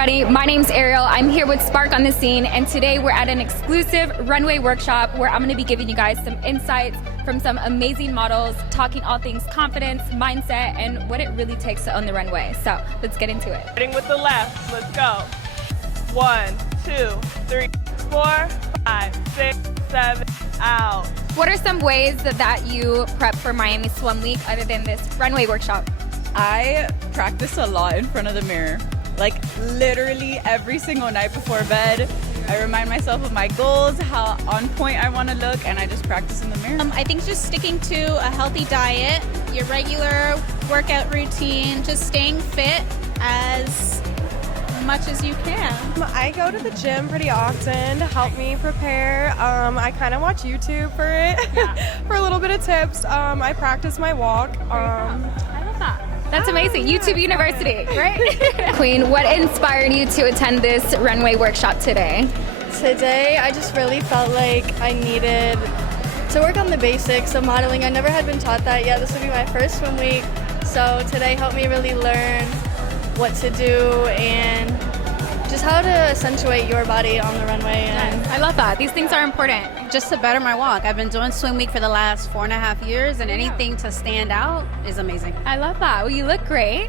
everybody, my name's Ariel. I'm here with Spark on the Scene, and today we're at an exclusive runway workshop where I'm going to be giving you guys some insights from some amazing models, talking all things confidence, mindset, and what it really takes to own the runway. So let's get into it. Starting with the left, let's go. 1, 2, 3, 4, 5, 6, 7, out. What are some ways that you prep for Miami Swim Week other than this runway workshop? I practice a lot in front of the mirror. Like literally every single night before bed, I remind myself of my goals, how on point I want to look, and I just practice in the mirror. I think just sticking to a healthy diet, your regular workout routine, just staying fit as much as you can. I go to the gym pretty often to help me prepare. I kind of watch YouTube for it, for a little bit of tips. I practice my walk. I love that. That's amazing. YouTube University, right? Queen, what inspired you to attend this runway workshop today? Today, I just really felt like I needed to work on the basics of modeling. I never had been taught that yet. This will be my first swim week. So today helped me really learn what to do and just how to accentuate your body on the runway. And I love that. These things are important. Just to better my walk. I've been doing swim week for the last 4.5 years, and anything to stand out is amazing. I love that. Well, you look great.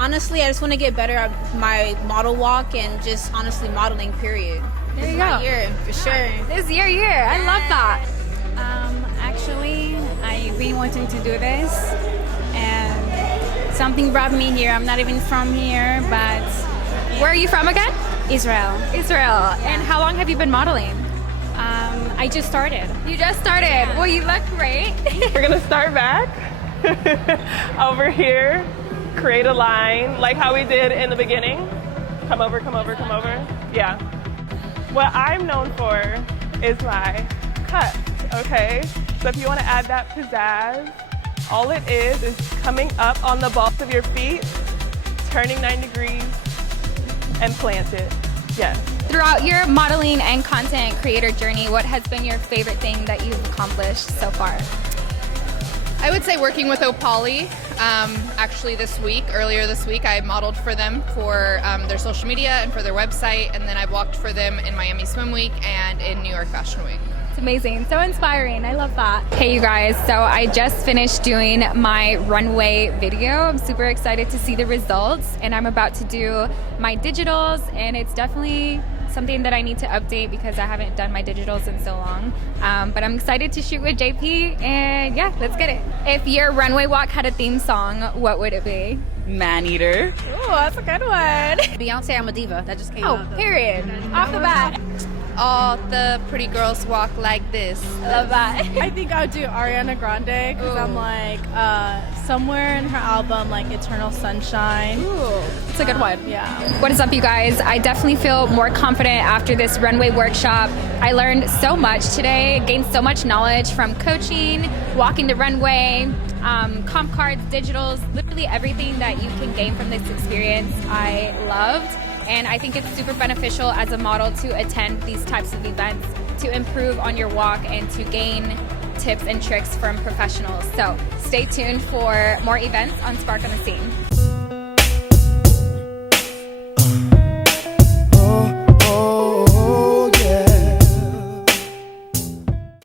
Honestly, I just want to get better at my model walk and just honestly modeling, period. There This you is my go. year, for sure. This is your year. I love that. Actually, I've been wanting to do this, and something brought me here. I'm not even from here, but Where are you from again? Israel. Israel. And how long have you been modeling? I just started. You just started. Well, you look great. We're gonna start back over here, create a line like how we did in the beginning. Come over, come over, come over. Yeah. What I'm known for is my cut, okay? So if you wanna add that pizzazz, all it is coming up on the balls of your feet, turning 9 degrees, and plant it. Yes. Throughout your modeling and content creator journey, what has been your favorite thing that you've accomplished so far? I would say working with Opali. Actually earlier this week, I modeled for them for their social media and for their website, and then I walked for them in Miami Swim Week and in New York Fashion Week. It's amazing. So inspiring. I love that. Hey, you guys. So I just finished doing my runway video. I'm super excited to see the results, and I'm about to do my digitals, and it's definitely something that I need to update because I haven't done my digitals in so long. But I'm excited to shoot with JP, and yeah, let's get it. If your runway walk had a theme song, what would it be? Man-eater. Oh, that's a good one. Beyonce, I'm a diva. That just came Oh, out. period. Off the bat. All the pretty girls walk like this. I love that. I think I would do Ariana Grande because I'm like somewhere in her album, like Eternal Sunshine. Ooh, it's a good one. Yeah. What is up, you guys? I definitely feel more confident after this runway workshop. I learned so much today, gained so much knowledge from coaching, walking the runway, comp cards, digitals, literally everything that you can gain from this experience I loved. And I think it's super beneficial as a model to attend these types of events to improve on your walk and to gain tips and tricks from professionals. So stay tuned for more events on Spark on the Scene.